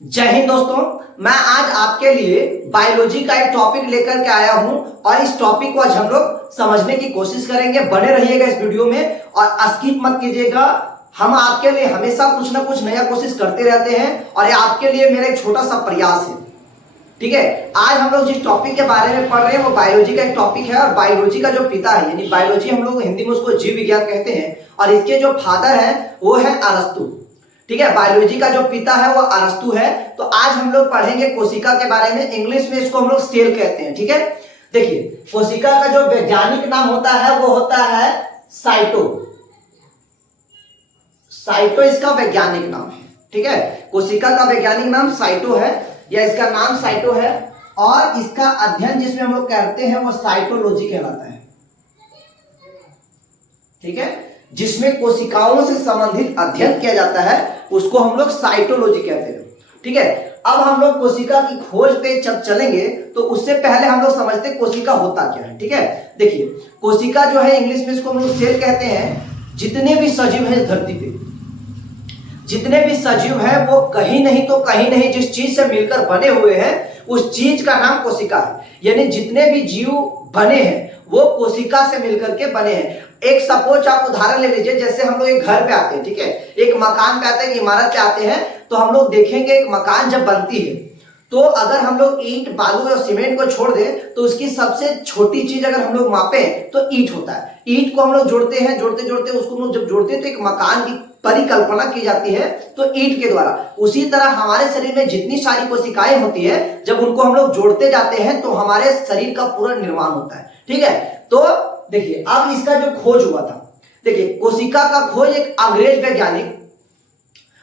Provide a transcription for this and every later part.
जय हिंद दोस्तों, मैं आज आपके लिए बायोलॉजी का एक टॉपिक लेकर के आया हूं और इस टॉपिक को आज हम लोग समझने की कोशिश करेंगे। बने रहिएगा इस वीडियो में और स्किप मत कीजिएगा। हम आपके लिए हमेशा कुछ ना कुछ नया कोशिश करते रहते हैं और ये आपके लिए मेरा एक छोटा सा प्रयास है। ठीक है, आज हम लोग जिस टॉपिक के बारे में पढ़ रहे हैं वो बायोलॉजी का एक टॉपिक है और बायोलॉजी का जो पिता है यानी बायोलॉजी हम लोग हिंदी में उसको जीव विज्ञान कहते हैं और इसके जो फादर है वो है अरस्तु। ठीक है, बायोलॉजी का जो पिता है वो अरस्तु है। तो आज हम लोग पढ़ेंगे कोशिका के बारे में। इंग्लिश में इसको हम लोग सेल कहते हैं। ठीक है, देखिए कोशिका का जो वैज्ञानिक नाम होता है वो होता है साइटो। साइटो इसका वैज्ञानिक नाम है। ठीक है, कोशिका का वैज्ञानिक नाम साइटो है या इसका नाम साइटो है और इसका अध्ययन जिसमें हम लोग करते हैं वो साइटोलॉजी कहलाता है। ठीक है, जिसमें कोशिकाओं से संबंधित अध्ययन किया जाता है उसको हम लोग साइटोलॉजी कहते हैं। ठीक है, अब हम लोग कोशिका की खोज पे जब चलेंगे तो उससे पहले हम लोग समझते हैं कोशिका होता क्या है। ठीक है, देखिए कोशिका जो है इंग्लिश में इसको हम लोग सेल कहते हैं। जितने भी सजीव हैं इस धरती पे, जितने भी सजीव हैं वो कहीं नहीं तो कहीं नहीं जिस चीज से मिलकर बने हुए हैं उस चीज का नाम कोशिका है। यानी जितने भी जीव बने हैं वो कोशिका से मिलकर के बने हैं। एक सपोज आप उदाहरण ले लीजिए, जैसे हम लोग एक घर पे आते हैं, ठीक है, एक मकान पे आते हैं, एक इमारत पे आते हैं, तो हम लोग देखेंगे एक मकान जब बनती है तो अगर हम लोग ईंट बालू और सीमेंट को छोड़ दें तो उसकी सबसे छोटी चीज अगर हम लोग मापें तो ईंट होता है। ईंट को हम लोग जोड़ते हैं, जोड़ते जोड़ते उसको हम लोग जब जोड़ते हैं तो एक मकान की परिकल्पना की जाती है तो ईंट के द्वारा। उसी तरह हमारे शरीर में जितनी सारी कोशिकाएं होती है जब उनको हम लोग जोड़ते जाते हैं तो हमारे शरीर का पूरा निर्माण होता है। ठीक है, तो देखिए अब इसका जो खोज हुआ था, देखिए कोशिका का खोज एक अंग्रेज वैज्ञानिक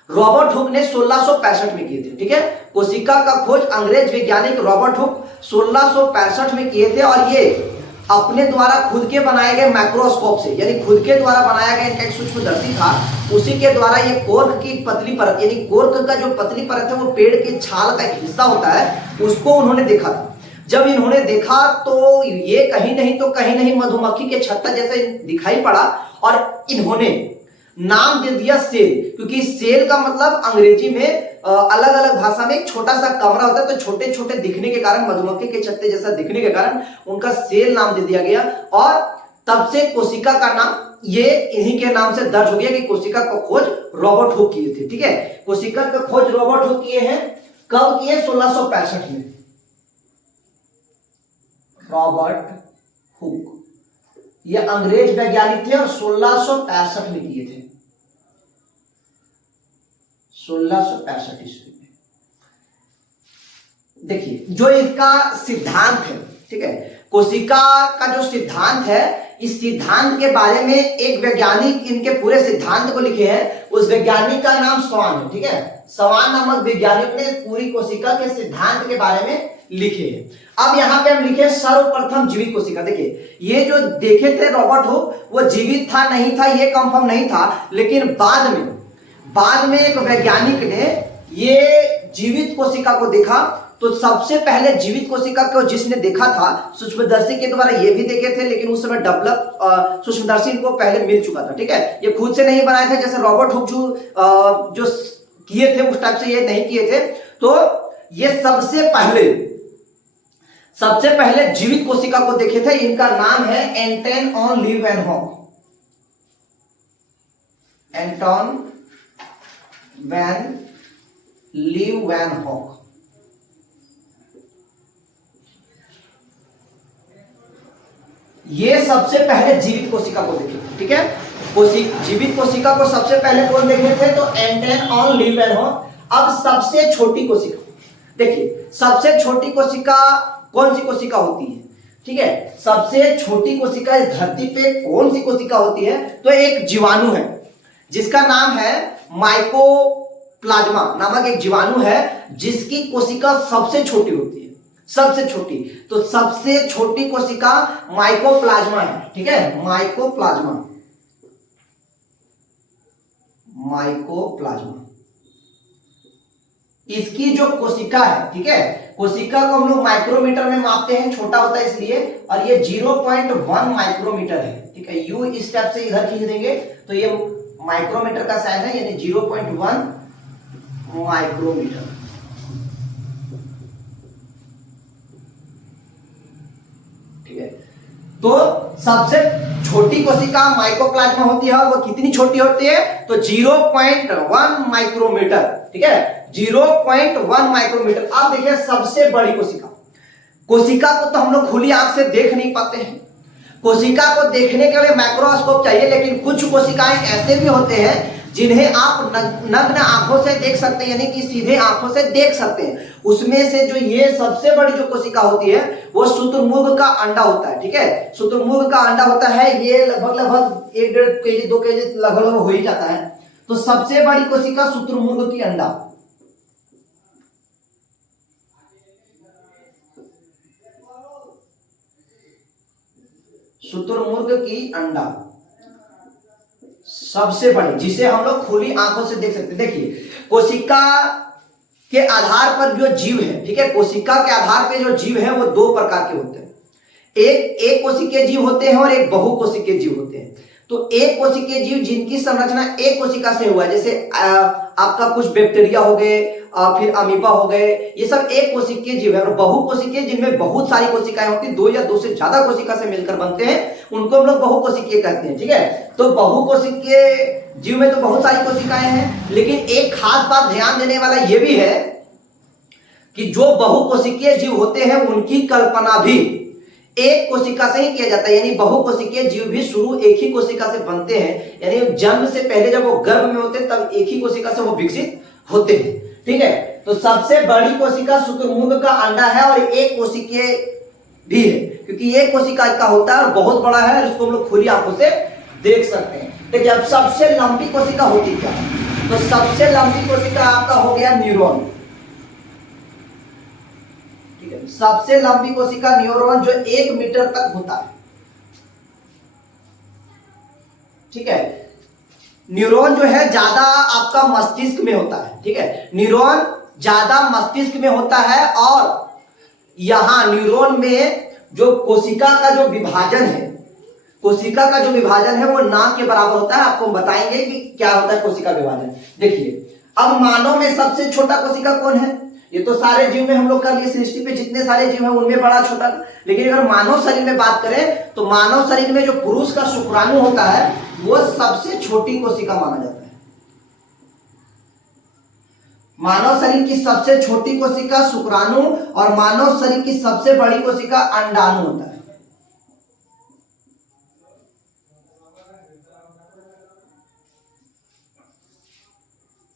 रॉबर्ट हुक ने 1665 में किए थे। ठीक है, कोशिका का खोज अंग्रेज वैज्ञानिक रॉबर्ट हुक 1665 में किए थे और ये अपने द्वारा खुद के बनाए गए माइक्रोस्कोप से, यानी खुद के द्वारा बनाया गया एक सूक्ष्मदर्शी था, उसी के द्वारा ये कोर्क की पतली परत, यानी कोर्क का जो पतली परत है वो पेड़ के छाल का एक हिस्सा होता है, उसको उन्होंने देखा था। जब इन्होंने देखा तो ये कहीं नहीं तो कहीं नहीं मधुमक्खी के छत्ता जैसे दिखाई पड़ा और इन्होंने नाम दे दिया सेल, क्योंकि सेल का मतलब अंग्रेजी में अलग अलग भाषा में एक छोटा सा कमरा होता है, तो छोटे छोटे दिखने के कारण, मधुमक्खी के छत्ते जैसा दिखने के कारण उनका सेल नाम दे दिया गया और तब से कोशिका का नाम ये इन्हीं के नाम से दर्ज हो गया कि कोशिका का खोज रॉबर्ट हुक किए थे। ठीक है, कोशिका का खोज रॉबर्ट हुक किए हैं। कब किए? 1665 में। रॉबर्ट हुक ये अंग्रेज वैज्ञानिक थे और 1665 में किए थे, 1665 ईस्वी में। देखिए जो इसका सिद्धांत है, ठीक है, कोशिका का जो सिद्धांत है, इस सिद्धांत के बारे में एक वैज्ञानिक इनके पूरे सिद्धांत को लिखे हैं। उस वैज्ञानिक का नाम स्वान है। ठीक है, स्वान नामक वैज्ञानिक ने पूरी कोशिका के सिद्धांत के बारे में लिखे हैं। अब यहां पे हम लिखे सर्वप्रथम जीवित कोशिका। देखिए ये जो देखे थे रॉबर्ट हुक वो जीवित था नहीं था ये कंफर्म नहीं था, लेकिन बाद में एक वैज्ञानिक ने ये जीवित कोशिका को देखा। तो सबसे पहले जीवित कोशिका को जिसने देखा था सूक्ष्मदर्शी के द्वारा ये भी देखे थे, लेकिन उस समय डेवलप सूक्ष्मदर्शी को पहले मिल चुका था। ठीक है, ये खुद से नहीं बनाए थे, जैसे रॉबर्ट हुक जो किए थे उस टाइप से ये नहीं किए थे। तो ये सबसे पहले जीवित कोशिका को देखे थे। इनका नाम है Anton van Leeuwenhoek. Anton van Leeuwenhoek. ये सबसे पहले जीवित कोशिका को देखे थे। ठीक है, जीवित कोशिका को सबसे पहले कौन देखे थे? तो एंटन ऑन लीवेनहॉक। अब सबसे छोटी कोशिका देखिए, सबसे छोटी कोशिका कौन सी कोशिका होती है? ठीक है, सबसे छोटी कोशिका इस धरती पे कौन सी कोशिका होती है? तो एक जीवाणु है जिसका नाम है माइकोप्लाज्मा नामक एक जीवाणु है जिसकी कोशिका सबसे छोटी होती है, सबसे छोटी। तो सबसे छोटी कोशिका माइकोप्लाज्मा है। ठीक है, माइकोप्लाज्मा इसकी जो कोशिका है, ठीक है, कोशिका को हम लोग माइक्रोमीटर में मापते हैं, छोटा होता है इसलिए, और ये 0.1 माइक्रोमीटर है। ठीक है, यू इस टाइप से इधर खींच देंगे तो ये माइक्रोमीटर का साइज है, यानी 0.1 माइक्रोमीटर। तो सबसे छोटी कोशिका माइकोप्लाज्मा होती है और वो कितनी छोटी होती है, तो 0.1 माइक्रोमीटर, ठीक है, 0.1 माइक्रोमीटर। अब देखिए सबसे बड़ी कोशिका, कोशिका को तो हम लोग खुली आंख से देख नहीं पाते हैं, कोशिका को देखने के लिए माइक्रोस्कोप चाहिए, लेकिन कुछ कोशिकाएं ऐसे भी होते हैं जिन्हें आप नग्न आंखों से देख सकते हैं, यानी कि सीधे आंखों से देख सकते हैं। उसमें से जो ये सबसे बड़ी जो कोशिका होती है वो शुतुरमुर्ग का अंडा होता है, ठीक है, शुतुरमुर्ग का अंडा होता है। ये लगभग 1-1.5 केजी 2 केजी लगभग हो ही जाता है। तो सबसे बड़ी कोशिका शुतुरमुर्ग की अंडा, शुतुरमुर्ग की अंडा सबसे बड़ी, जिसे हम लोग खुली आंखों से देख सकते हैं। देखिए कोशिका के आधार पर जो जीव है, ठीक है, कोशिका के आधार पर जो जीव है वो 2 प्रकार के होते हैं। एक कोशिकीय जीव होते हैं और एक बहुकोशिकीय जीव होते हैं। तो एक कोशिकीय जीव जिनकी संरचना एक कोशिका से हुआ है, जैसे आपका कुछ बैक्टीरिया हो गए, फिर अमीबा हो गए, ये सब एक कोशिकीय जीव है। और बहुकोशिकीय जिनमें बहुत सारी कोशिकाएं होती हैं, 2 या 2 से ज्यादा कोशिका से मिलकर बनते हैं, उनको हम लोग बहुकोशिकीय कहते हैं, ठीक है। तो बहुकोशिकीय जीव में तो बहुत सारी कोशिकाएं हैं, लेकिन एक खास बात ध्यान देने वाला यह भी है कि जो बहुकोशिकीय जीव होते हैं उनकी कल्पना भी एक कोशिका से ही किया जाता है, यानी बहुकोशिकीय जीव भी शुरू एक ही कोशिका से बनते हैं, यानी जन्म से पहले जब वो गर्भ में होते हैं तब एक ही कोशिका से वो विकसित होते हैं, ठीक है। तो सबसे बड़ी कोशिका शुतुरमुर्ग का अंडा है और एक कोशिकीय भी है, क्योंकि एक कोशिका का होता है और बहुत बड़ा है और इसको हम लोग खुली आंखों से देख सकते हैं। देखिए अब सबसे लंबी कोशिका होती क्या है, तो सबसे लंबी कोशिका आपका हो गया न्यूरॉन, ठीक है। सबसे लंबी कोशिका न्यूरॉन जो 1 मीटर तक होता है, ठीक है। न्यूरॉन जो है ज्यादा आपका मस्तिष्क में होता है, ठीक है, न्यूरॉन ज्यादा मस्तिष्क में होता है। और यहां न्यूरॉन में जो कोशिका का जो विभाजन है, कोशिका का जो विभाजन है वो ना के बराबर होता है। आपको बताएंगे कि क्या होता है कोशिका विभाजन। देखिए अब मानव में सबसे छोटा कोशिका कौन है, ये तो सारे जीव में हम लोग कर लिए, सृष्टि पे जितने सारे जीव हैं उनमें बड़ा छोटा, लेकिन अगर मानव शरीर में बात करें तो मानव शरीर में जो पुरुष का शुक्राणु होता है वो सबसे छोटी कोशिका माना जाता है। मानव शरीर की सबसे छोटी कोशिका शुक्राणु और मानव शरीर की सबसे बड़ी कोशिका अंडाणु होता है।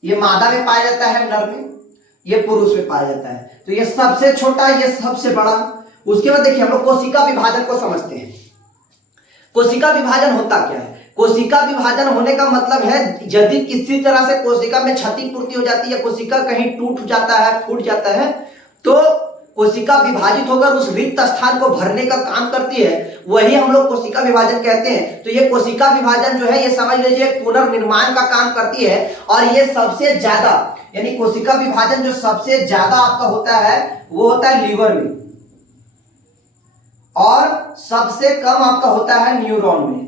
ये मादा में पाया जाता है, नर में, ये पुरुष में पाया जाता है। तो ये सबसे छोटा, ये सबसे बड़ा। उसके बाद देखिए हम लोग कोशिका विभाजन को समझते हैं। कोशिका विभाजन होता क्या है, कोशिका विभाजन होने का मतलब है यदि किसी तरह से कोशिका में क्षतिपूर्ति हो जाती है, कोशिका कहीं टूट जाता है, फूट जाता है, तो कोशिका विभाजित होकर उस रिक्त स्थान को भरने का काम करती है, वही हम लोग कोशिका विभाजन कहते हैं। तो ये कोशिका विभाजन जो है ये समझ लीजिए पुनर्निर्माण का काम करती है। और ये सबसे ज्यादा, यानी कोशिका विभाजन जो सबसे ज्यादा आपका होता है वो होता है लीवर में, और सबसे कम आपका होता है न्यूरॉन में।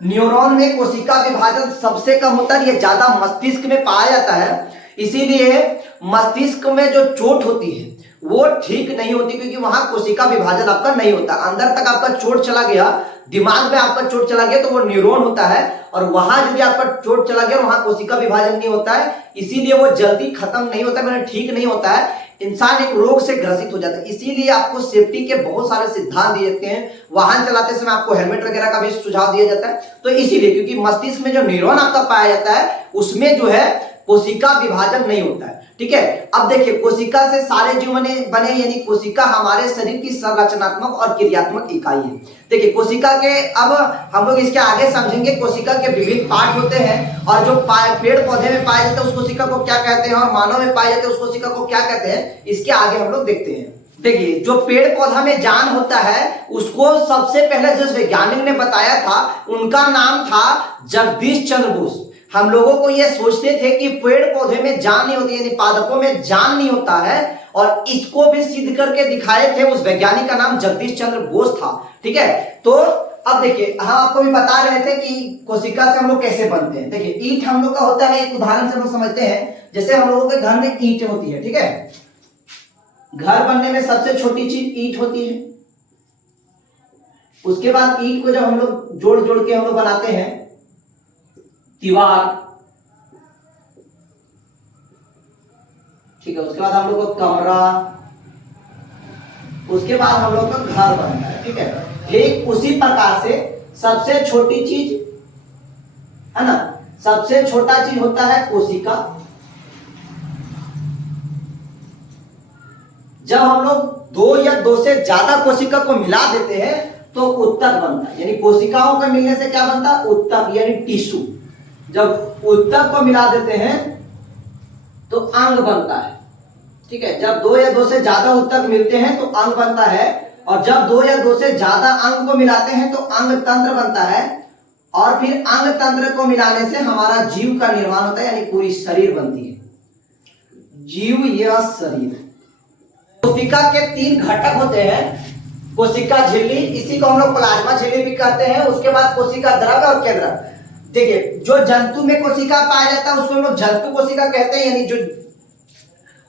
न्यूरॉन में कोशिका विभाजन सबसे कम होता है, ये ज्यादा मस्तिष्क में पाया जाता है। इसीलिए मस्तिष्क में जो चोट होती है वो ठीक नहीं होती, क्योंकि वहां कोशिका विभाजन आपका नहीं होता। अंदर तक आपका चोट चला गया, दिमाग में आपका चोट चला गया तो वो न्यूरॉन होता है, और वहां यदि आपका चोट चला गया वहां कोशिका विभाजन नहीं होता है, इसीलिए वो जल्दी खत्म नहीं होता, मैंने ठीक नहीं होता है, इंसान एक रोग से ग्रसित हो जाता है। इसीलिए आपको सेफ्टी के बहुत सारे सिद्धांत दिए जाते हैं, वाहन चलाते समय आपको हेलमेट वगैरह का भी सुझाव दिया जाता है। तो इसीलिए क्योंकि मस्तिष्क में जो न्यूरॉन आपका पाया जाता है उसमें जो है कोशिका विभाजन नहीं होता है, ठीक है। अब देखिए कोशिका से सारे जीव बने, यानी कोशिका हमारे शरीर की संरचनात्मक और क्रियात्मक इकाई है। देखिए कोशिका के, अब हम लोग इसके आगे समझेंगे, कोशिका के विभिन्न पार्ट होते हैं, और जो पेड़ पौधे में पाए जाते हैं उस कोशिका को क्या कहते हैं, और मानव में पाए जाते हैं उस कोशिका को क्या कहते हैं, इसके आगे हम लोग देखते हैं। देखिए जो पेड़ पौधा में जान होता है उसको सबसे पहले जिस वैज्ञानिक ने बताया था उनका नाम था जगदीश चंद्र बोस। हम लोगों को ये सोचते थे कि पेड़ पौधे में जान नहीं होती, यानी पादपों में जान नहीं होता है, और इसको भी सिद्ध करके दिखाए थे, उस वैज्ञानिक का नाम जगदीश चंद्र बोस था, ठीक है। तो अब देखिए हम आपको भी बता रहे थे कि कोशिका से हम लोग कैसे बनते हैं। देखिए ईंट हम लोग का होता है, एक उदाहरण से हम लोग समझते हैं, जैसे हम लोगों के घर में ईंट होती है, ठीक है, घर बनने में सबसे छोटी चीज ईंट होती है, उसके बाद ईंट को जब हम लोग जोड़ जोड़ के हम लोग बनाते हैं दीवार, ठीक है, उसके बाद हम लोग को कमरा, उसके बाद हम लोग का घर बनता है, ठीक है। ठीक उसी प्रकार से सबसे छोटी चीज है ना, सबसे छोटा चीज होता है कोशिका। जब हम लोग दो या दो से ज्यादा कोशिका को मिला देते हैं तो उत्तक बनता है, यानी कोशिकाओं के मिलने से क्या बनता है, उत्तक यानी टिश्यू। जब उत्तक को मिला देते हैं तो अंग बनता है, ठीक है। जब दो या दो से ज्यादा उत्तक मिलते हैं तो अंग बनता है, और जब दो या दो से ज्यादा अंग को मिलाते हैं तो अंग तंत्र बनता है, और फिर अंग तंत्र को मिलाने से हमारा जीव का निर्माण होता है, यानी पूरी शरीर बनती है, जीव या शरीर। कोशिका के 3 घटक होते हैं, कोशिका झिल्ली, इसी को हम लोग प्लाज्मा झिल्ली भी कहते हैं। उसके बाद कोशिका द्रव्य और केंद्रक। देखिए जो जंतु में कोशिका पाया जाता है उसको हम लोग जंतु कोशिका कहते हैं, यानी जो,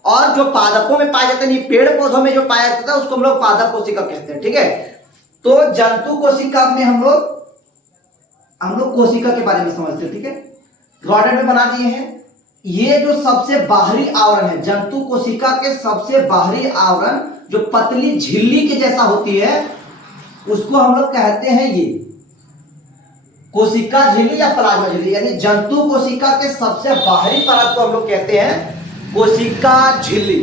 और जो पादपों में पाया जाता है, पेड़ पौधों में जो पाया जाता है उसको हम लोग पादप कोशिका कहते हैं, ठीक है। तो जंतु कोशिका में हम लोग कोशिका के बारे में समझते हैं, ठीक है। ड्रॉइड में बना दिए हैं। ये जो सबसे बाहरी आवरण है, जंतु कोशिका के सबसे बाहरी आवरण जो पतली झिल्ली के जैसा होती है उसको हम लोग कहते हैं ये कोशिका झिल्ली या प्लाज्मा झिल्ली, यानी जंतु कोशिका के सबसे बाहरी परत को हम लोग कहते हैं कोशिका झिल्ली,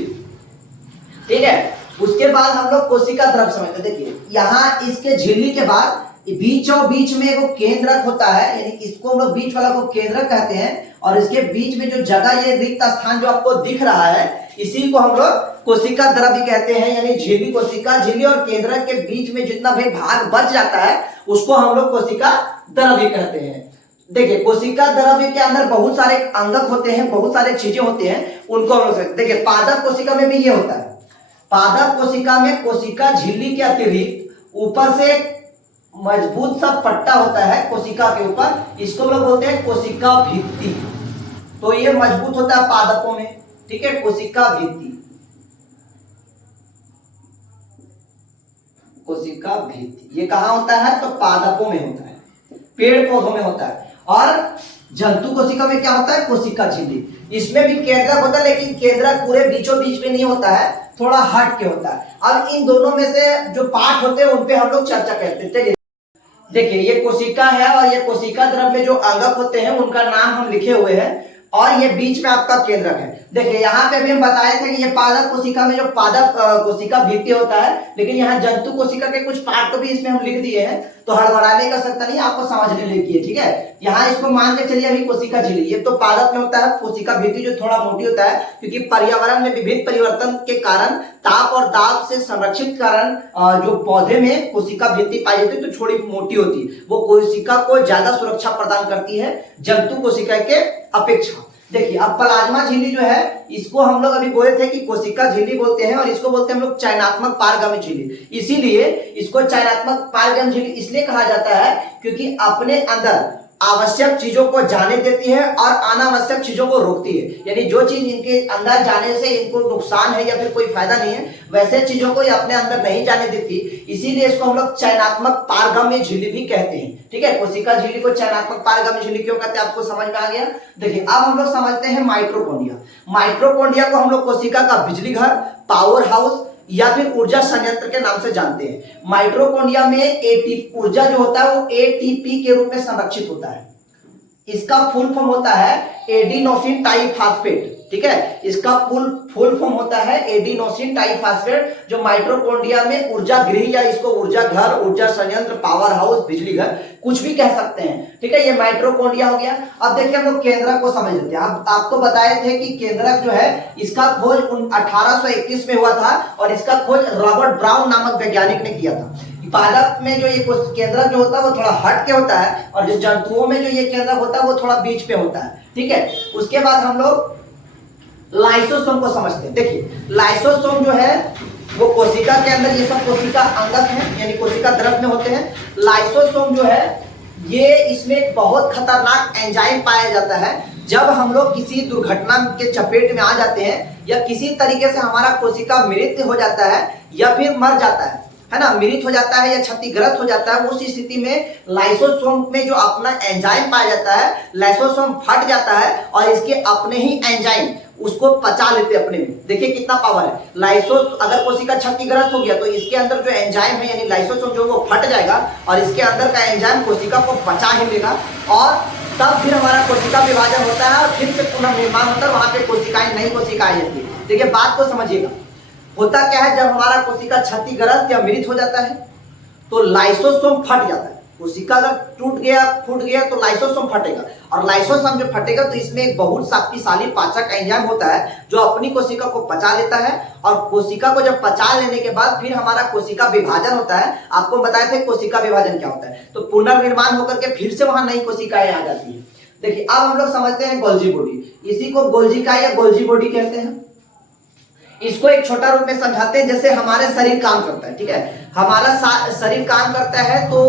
ठीक है। उसके बाद हम लोग कोशिका द्रव्य समझते हैं। देखिए यहां इसके झिल्ली के बाद बीचों बीच में एक केंद्रक होता है, यानी इसको हम लोग बीच वाला को केंद्रक कहते हैं, और इसके बीच में जो जगह, ये रिक्त स्थान जो आपको दिख रहा है, इसी को हम लोग कोशिका द्रव्य कहते हैं, यानी झिल्ली, कोशिका झिल्ली और केंद्रक के बीच में जितना भी भाग बच जाता है उसको हम लोग कोशिका द्रव्य कहते हैं। देखिए कोशिका द्रव्य के अंदर बहुत सारे अंगक होते हैं, बहुत सारे चीजें होते हैं, उनको हम लोग देखिए पादप कोशिका में भी ये होता है। पादप कोशिका में कोशिका झिल्ली के अतिरिक्त ऊपर से मजबूत सा पट्टा होता है कोशिका के ऊपर, इसको लोग बोलते हैं कोशिका भित्ति। तो ये मजबूत होता है पादपों में, ठीक है, कोशिका भित्ति, कोशिका भित्ति। ये कहां होता है, तो पादपों में होता है, पेड़ पौधों में होता है। और जंतु कोशिका में क्या होता है, कोशिका झिल्ली। इसमें भी केंद्रक होता है, लेकिन केंद्रक पूरे बीचों बीच में नहीं होता है, थोड़ा हट के होता है। अब इन दोनों में से जो पार्ट होते हैं उन पे हम लोग चर्चा करते हैं। देखिए ये कोशिका है और ये कोशिका द्रव्य में जो अंगक होते हैं उनका नाम हम लिखे हुए हैं, और ये बीच में आपका केंद्रक है। देखिए यहाँ पे भी हम बताए थे कि ये पादप कोशिका में जो पादप कोशिका भित्ति होता है, लेकिन यहाँ जंतु कोशिका के कुछ पार्ट तो भी इसमें हम लिख दिए हैं, तो हड़बड़ाने का सकता नहीं, आपको समझने लेके, ठीक है। यहाँ इसको मान के चलिए अभी कोशिका झिल्ली, ये तो पादप में होता है, कोशिका भित्ति जो थोड़ा मोटी होता है, क्योंकि पर्यावरण में विभिन्न परिवर्तन के कारण, ताप और दाब से संरक्षित कारण जो पौधे में कोशिका भित्ति पाई जाती है तो थोड़ी मोटी होती है, वो कोशिका को ज्यादा सुरक्षा प्रदान करती है जंतु कोशिका के अपेक्षा। देखिए अब प्लाज्मा झिल्ली जो है, इसको हम लोग अभी बोले थे कि कोशिका झिल्ली बोलते हैं, और इसको बोलते हैं हम लोग चयनात्मक पारगम्य झिल्ली। इसीलिए इसको चयनात्मक पारगम्य झिल्ली इसलिए कहा जाता है क्योंकि अपने अंदर आवश्यक चीजों को जाने देती है और अनावश्यक चीजों को रोकती है, यानी जो चीज इनके अंदर जाने से इनको नुकसान है या फिर कोई फायदा नहीं है, वैसे चीजों को ये अपने अंदर नहीं जाने देती। इसीलिए इसको हम लोग चयनात्मक पारगम्य झिल्ली भी कहते हैं, ठीक है। कोशिका झिल्ली को चयनात्मक पारगम्य झिल्ली क्यों कहते हैं, आपको समझ में आ गया। देखिए अब हम लोग समझते हैं माइटोकॉन्ड्रिया। माइटोकॉन्ड्रिया को हम लोग कोशिका का बिजली घर, पावर हाउस या फिर ऊर्जा संयंत्र के नाम से जानते हैं। माइटोकॉन्ड्रिया में एटीपी ऊर्जा जो होता है वो एटीपी के रूप में संरक्षित होता है। इसका फुल फॉर्म होता है एडिनोसिन ट्राइफॉस्फेट, ठीक है। इसका फुल फॉर्म होता है एडिनोसिन ट्राइफॉस्फेट, जो माइटोकॉन्ड्रिया में ऊर्जा गृह या इसको ऊर्जा घर, ऊर्जा संयंत्र, पावर हाउस, बिजली घर कुछ भी कह सकते हैं, ठीक है। ये माइटोकॉन्ड्रिया हो गया। अब देखिए हम लोग केंद्रक को समझ लेते हैं। अब आपको बताए थे कि केंद्रक जो है इसका खोज 1821 में हुआ था, और इसका खोज रॉबर्ट ब्राउन नामक वैज्ञानिक ने किया था। पादप में जो ये केंद्रक जो होता है वो थोड़ा हट के होता है, और जो जंतुओं में जो ये केंद्रक होता है वो थोड़ा बीच पे होता है, ठीक है। उसके बाद हम लोग लाइसोसोम को समझते हैं। देखिए लाइसोसोम जो है वो कोशिका के अंदर, ये सब कोशिका अंगक है, यानी कोशिका द्रव्य में होते हैं। लाइसोसोम जो है ये, इसमें एक बहुत खतरनाक एंजाइम पाया जाता है। जब हम लोग किसी दुर्घटना के चपेट में आ जाते हैं या किसी तरीके से हमारा कोशिका मृत्यु हो जाता है या फिर मर जाता है है ना, मृत हो जाता है या क्षतिग्रस्त हो जाता है, उस स्थिति में लाइसोसोम में जो अपना एंजाइम पाया जाता है, लाइसोसोम फट जाता है और इसके अपने ही एंजाइम उसको पचा लेते अपने में। देखिए कितना पावर है। लाइसोस अगर कोशिका क्षतिग्रस्त हो गया तो इसके अंदर जो एंजाइम है यानी लाइसोसोम जो वो फट जाएगा और इसके अंदर का एंजाइम कोशिका को बचा ही लेगा और तब फिर हमारा कोशिका विभाजन होता है और फिर से पुनर्निर्माण होता है, वहां पे कोशिकाएं नई कोशिकाएं आती है। देखिए बात को समझिएगा, होता क्या है, जब हमारा कोशिका क्षतिग्रस्त या मृत हो जाता है तो लाइसोसोम फट जाता है। कोशिका अगर टूट गया फूट गया तो लाइसोसोम फटेगा और लाइसोसोम जब फटेगा तो इसमें एक बहुत शक्तिशाली पाचक एंजाइम होता है जो अपनी कोशिका को पचा लेता है और कोशिका को जब पचा लेने के बाद फिर हमारा कोशिका विभाजन होता है। आपको बताए थे कोशिका विभाजन क्या होता है, तो पुनर्निर्माण होकर के फिर से वहां नई कोशिकाएं आ जाती है। देखिए अब हम लोग समझते हैं गोल्जी बॉडी, इसी को गोल्जिका या गोल्जी बॉडी कहते हैं। इसको एक छोटा रूप में समझाते हैं, जैसे हमारे शरीर काम करता है, ठीक है, हमारा शरीर काम करता है तो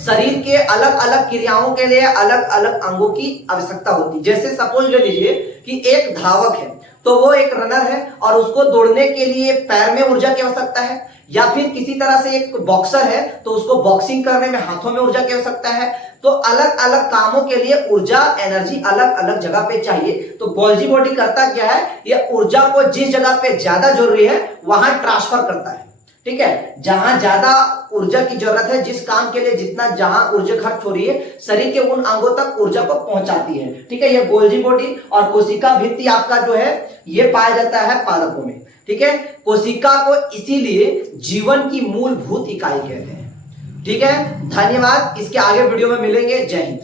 शरीर के अलग अलग क्रियाओं के लिए अलग अलग अंगों की आवश्यकता होती है। जैसे सपोज ले लीजिए कि एक धावक है तो वो एक रनर है और उसको दौड़ने के लिए पैर में ऊर्जा की आवश्यकता है, या फिर किसी तरह से एक बॉक्सर है तो उसको बॉक्सिंग करने में हाथों में ऊर्जा की आवश्यकता है। तो अलग अलग कामों के लिए ऊर्जा एनर्जी अलग अलग जगह पे चाहिए। तो गोल्जी बॉडी करता क्या है, ये ऊर्जा को जिस जगह पे ज्यादा जरूरी है वहां ट्रांसफर करता है, ठीक है, जहां ज्यादा ऊर्जा की जरूरत है, जिस काम के लिए जितना जहां ऊर्जा खर्च हो रही है शरीर के उन अंगों तक ऊर्जा को पहुंचाती है, ठीक है। ये गोल्जी बॉडी और कोशिका भित्ति आपका जो है ये पाया जाता है पादपों में, ठीक है। कोशिका को इसीलिए जीवन की मूलभूत इकाई कहते हैं, ठीक है। धन्यवाद, इसके आगे वीडियो में मिलेंगे। जय हिंद।